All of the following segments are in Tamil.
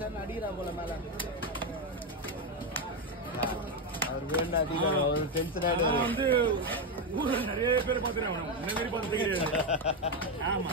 அடிக்கிறா போல மேல அவர் வேண்டாம் அடிக்கிறார் அவர் டென்ஷன் ஆயிடுவாரு வந்து ஊர்ல நிறைய பேர் பார்த்துருக்கேன் இந்த மாதிரி பார்த்து ஆமா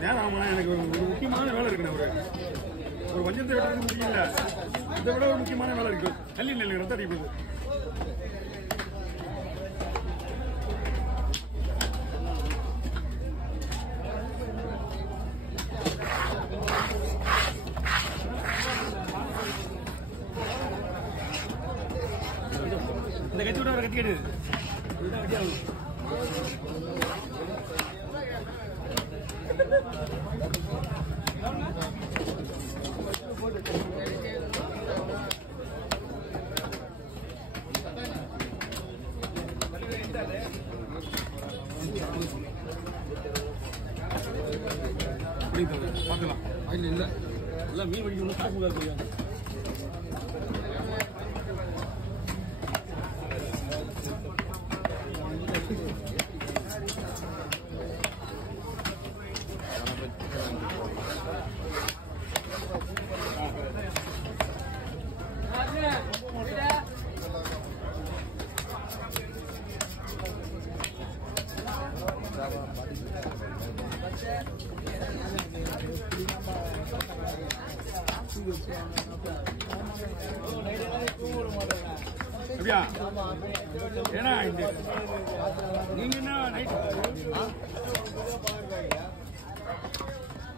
நேரம் ஆகலாம் எனக்கு ஒரு முக்கியமான வேலை இருக்குண்ணா ஒரு வஞ்சத்தை வெட்டுறது முக்கியம் இல்லை இதை விட ஒரு முக்கியமான வேலை இருக்கு நல்லி நெல் ரத்த அடிப்பது இந்த கட்சி விட ஒரு கட்சி கேடு பார்க்கலாம் இல்லை இல்லை எல்லாம் மீன் வடிக்கணும் சாப்பிடுவார் போய் அப்படியா ஏன்னா நீங்க என்ன நைட்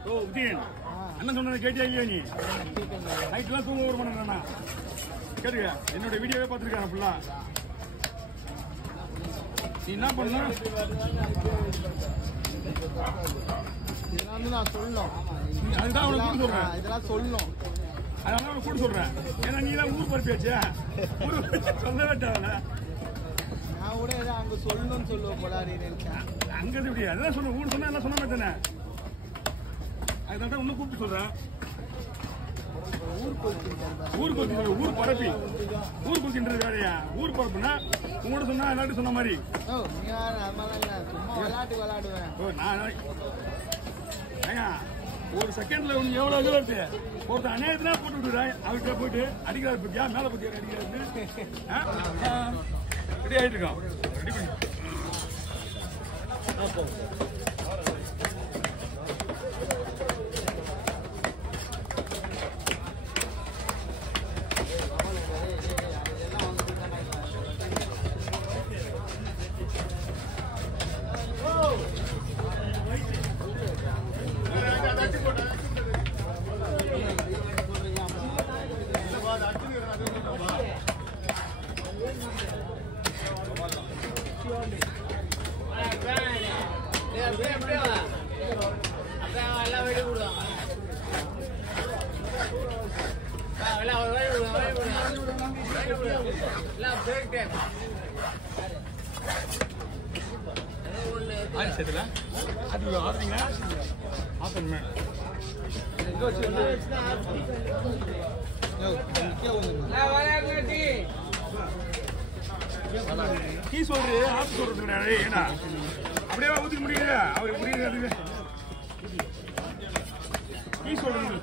ஓ உதயன் அண்ணன் சொன்னதை கேட்டியா இல்லையா நீ நைட்லாம் தூங்க ஒரு மணி நேரம் கேட்டுக்க என்னோட வீடியோவே பார்த்துருக்கேன் ஃபுல்லா நீ என்ன பண்ண இதெல்லாம் நான் சொல்லணும் அதுதான் அவனுக்கு சொல்றேன் இதெல்லாம் சொல்லணும் அதனால அவனை கூட சொல்றேன் ஏன்னா நீ தான் ஊர் பருப்பியாச்சு ஊர் சொல்ல வேட்டாவல நான் கூட ஏதோ அங்க சொல்லணும்னு சொல்லுவோம் போல நினைச்சேன் அங்க எப்படி அதான் சொல்ல ஊர் சொன்னா எல்லாம் சொன்ன மாதிரி தானே அதனால தான் இன்னும் கூப்பிட்டு சொல்றேன் ஊர் கொத்தி ஊர் பரப்பி ஊர் கொத்தின்றது வேறையா ஊர் பரப்புனா உங்களோட சொன்னா எல்லாரும் சொன்ன மாதிரி சும்மா விளையாடுவேன் ஓ நான் ஏங்க ஒரு செகண்ட்ல உனக்கு எவ்வளவு இது வருது ஒருத்தர் அநேகத்தினா போட்டு விட்டுறேன் அவர்கிட்ட போயிட்டு அடிக்கிறாரு பத்தியா மேல பத்தியா அடிக்கிறாரு ரெடி ஆயிட்டு இருக்கோம் ரெடி பண்ணி கீ சொல்றது ஆப்பு சொல்றது ஏன்னா அப்படியே ஊத்திக்க முடியல அவருக்கு புரியுது கீ சொல்றது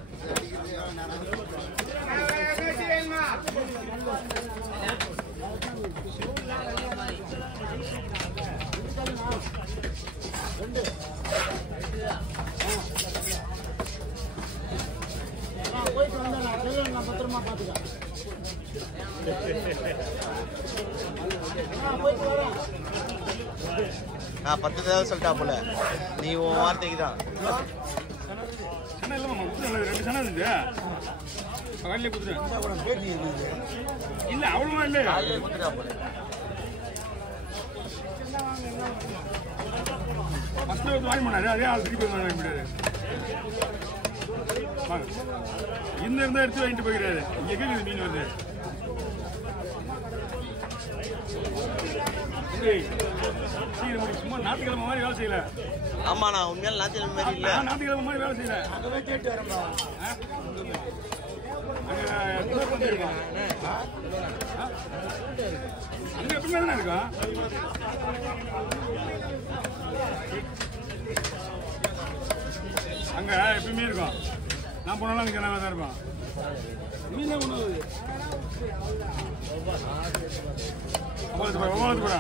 போயிட்டு வந்தேன் நான் பத்திரமா பாத்துக்க போயிட்டு வரேன் 10 தடவை சொல்லிட்டா போல நீ உன் வார்த்தைக்கு தான் இல்ல அவ்வளவா இல்ல வாங்கி போனாரு அதே ஆள் திருப்பி வாங்க முடியாது இன்னும் இருந்தா எடுத்து வாங்கிட்டு போய்கிறாரு இங்க மீன் வருது சும்மா ஞாயிற்றுக்கிழமை மாதிரி வேலை செய்யல. ஆமா நான் உண்மையால ஞாயிற்றுக்கிழமை மாதிரி இல்ல. ஞாயிற்றுக்கிழமை மாதிரி வேலை செய்யல. அங்கவே கேட்டு வரேன்பா. அங்க எப்பவுமே தானே இருக்கும். அங்க எப்பயுமே இருக்கும். நான் போனாலும் அங்கே நல்லா தான் இருப்பான். மீன் தான் கொண்டு வருது. போடா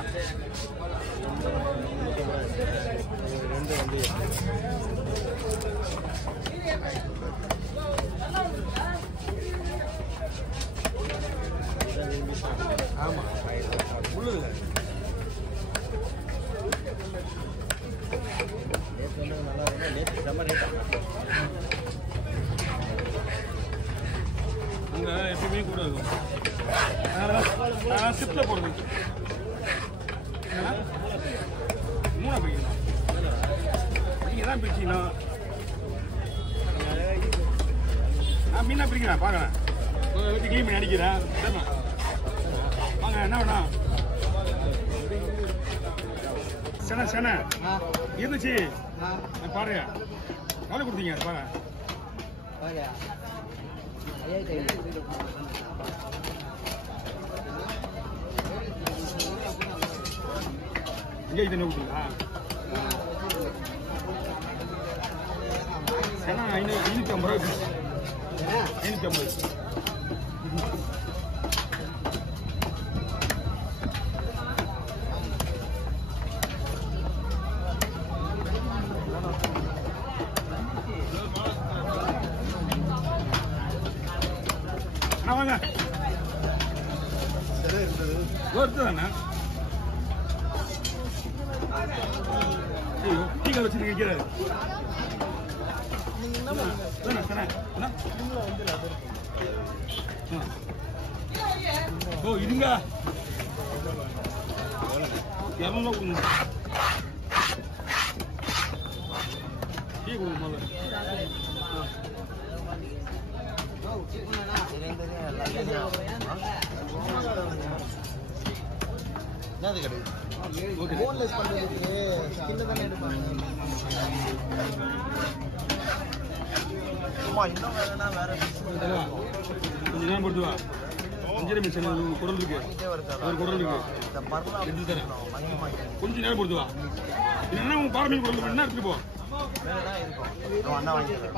ஆமா முள்ளு இல்லை. நேற்று வந்து நல்லா இருக்கும். நேற்று செம்ம ரேட்டா. அங்கே எப்பயுமே கூட இருக்கும். அதனால் சிப்பில் போடுறது. மூணா பிரிக்கணும். நீங்கள் தான் பிரிச்சிக்கணும். நான் மீனாக பிரிக்கிறேன் பார்க்குறேன். வெட்டி கிளீன் பண்ணி அடிக்கிறேன். சரிண்ணா வாங்க என்ன வேணாம். சென இருந்துச்சு பாருங்க. எவ்வளோ கொடுத்தீங்க பாருங்க. இங்கே இது கொடுத்தீங்களா? சென 550 ரூபா. 550. வாங்க தானே டீக்கா வச்சு நிற்கிறாரு. ஓ இதுங்க 200 கொடுங்க. டீ கொடுங்க முதல்ல. என்னது கிடையாது. போன்லெஸ் பண்றதுக்கு ஸ்கின்ல தானே எடுப்பாங்க. சும்மா இன்னும் வேறனா வேற கொஞ்சம் நேரம் பொறுத்து வா. அஞ்சரை மிஷன் குரல் இருக்கு. ஒரு குரல் இருக்கு. இந்த பர்லா எடுத்து தரேன். கொஞ்சம் நேரம் பொறுத்து வா. என்ன உங்க பாரம்பரிய குரல் என்ன எடுத்துட்டு போ. வேறனா இருக்கும். அண்ணா வாங்கிக்கிறேன்.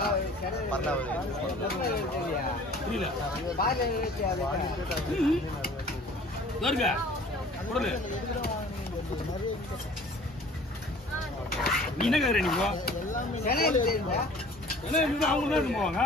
பர்லா புரியல இருக்க குரல். நீ என்ன கேட்குற? நீ போ. எல்லாமே என்ன அவங்க தான் போவாங்க.